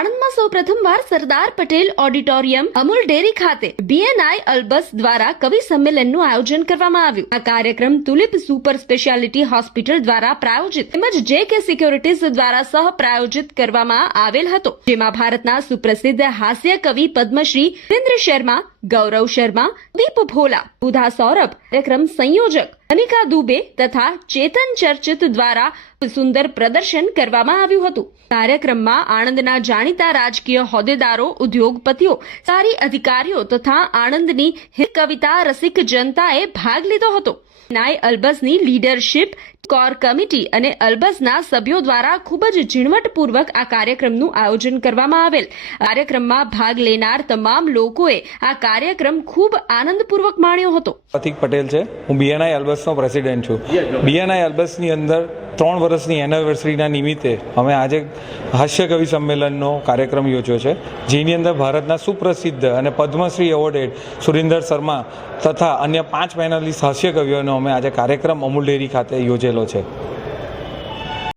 આણંદમાં સૌપ્રથમવાર Sardar Patel auditorium Amul dairy ખાતે બીએનઆઈ અલ્બસ દ્વારા કવિ સંમેલનનું આયોજન કરવામાં આવ્યું। આ કાર્યક્રમ તુલિપ સુપર સ્પેશિયાલિટી હોસ્પિટલ દ્વારા પ્રાયોજિત તેમજ JK સિક્યોરિટીઝ દ્વારા સહ પ્રાયોજિત કરવામાં આવેલ હતો, જેમાં ભારતના સુપ્રસિદ્ધ હાસ્ય કવિ પદ્મશ્રી વિરેન્દ્ર શર્મા, ગૌરવ શર્મા, દીપ ભોલા, સુધા સૌરભ, કાર્યક્રમ સંયોજક અનિકા દુબે તથા ચેતન ચર્ચિત દ્વારા સુંદર પ્રદર્શન કરવામાં આવ્યું હતું। કાર્યક્રમમાં આણંદના જાણીતા રાજકીય હોદ્દેદારો, ઉદ્યોગપતિઓ, સારી અધિકારીઓ તથા આણંદની હિત કવિતા રસિક જનતાએ ભાગ લીધો હતો। નાય અલ્બસની લીડરશિપ, કોર કમિટી અને અલ્બસના સભ્યો દ્વારા ખૂબ જ ઝીણવટપૂર્વક આ કાર્યક્રમનું આયોજન કરવામાં આવેલ। કાર્યક્રમમાં ભાગ લેનાર તમામ લોકોએ આ કાર્યક્રમ ખૂબ આનંદપૂર્વક માણ્યો હતો। પ્રતિક પટેલ છે, હું બીએનઆઈ અલ્બસનો પ્રેસિડેન્ટ છું। બીએનઆઈ અલ્બસની અંદર 3 વર્ષની એનિવર્સરીના નિમિત્તે અમે આજે હાસ્ય કવિ સંમેલનનો કાર્યક્રમ યોજ્યો છે, જેની અંદર ભારતના સુપ્રસિદ્ધ અને પદ્મશ્રી એવોર્ડેડ સુરિન્દર શર્મા તથા અન્ય 5 પેનલિસ્ટ હાસ્ય કવિઓનો અમે આજે કાર્યક્રમ અમૂલ ડેરી ખાતે યોજેલો છે।